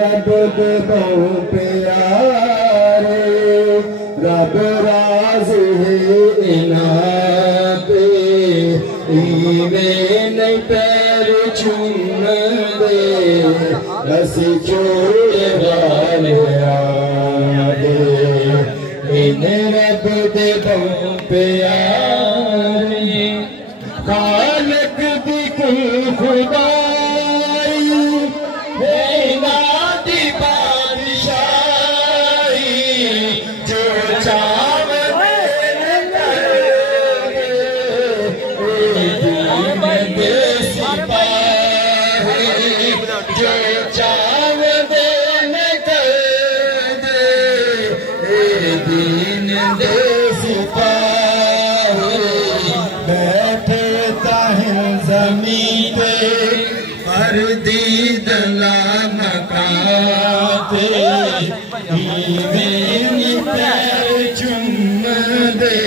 رب دے بہو پیارے رب راضی ہے انہاں تے ایویں نہیں پیر چوم دے اسی چھوڑے والے آدے ان رب دے بہو پیارے خالق دی کل خدائی دی بادشاہی جو چاہے دے سپاہی جو چاہے دین دے سپاہی بیٹھے تاہم زمین پہ مردی دلا مکاتے ایویں پیر چوم دے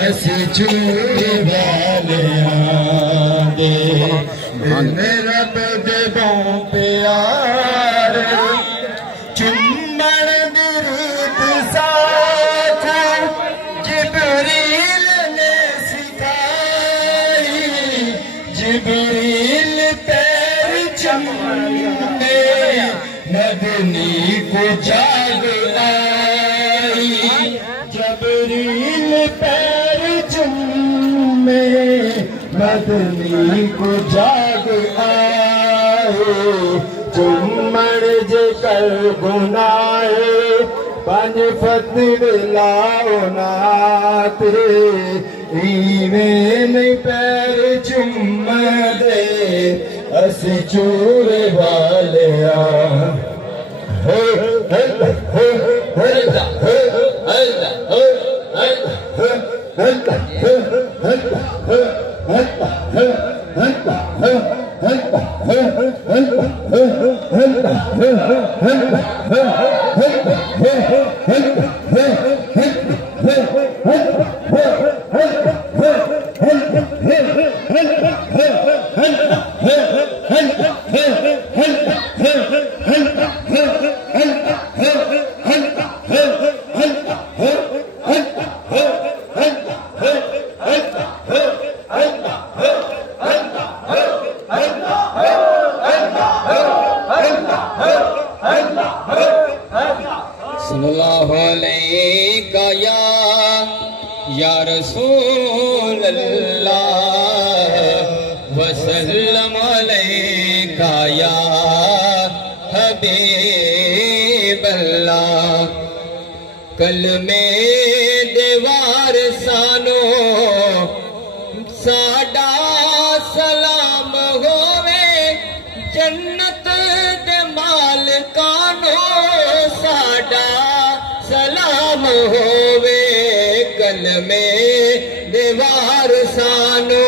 اسی چھوڑے والے آدے دن رب دے بہو پیارے چومن دی ریت ساتھ جبریل نے سکھائی جبریل پیر چومنے مدنی کو جاگ آئی جبریل پیر چومے مدنی کو جاگ آئے چومن جے کر گناہ پنج فتوی لاؤ ناتے ایویں نہیں پیر چوم دے اسی چورے والے صلی اللہ علیہ یا رسول اللہ وسلم علیہ یا حبیب اللہ کلمے دیوار سانو ساڈا سلام ہووے جنت دے مالکانو ساڈا سلام ہووے کلمے دیوار سانو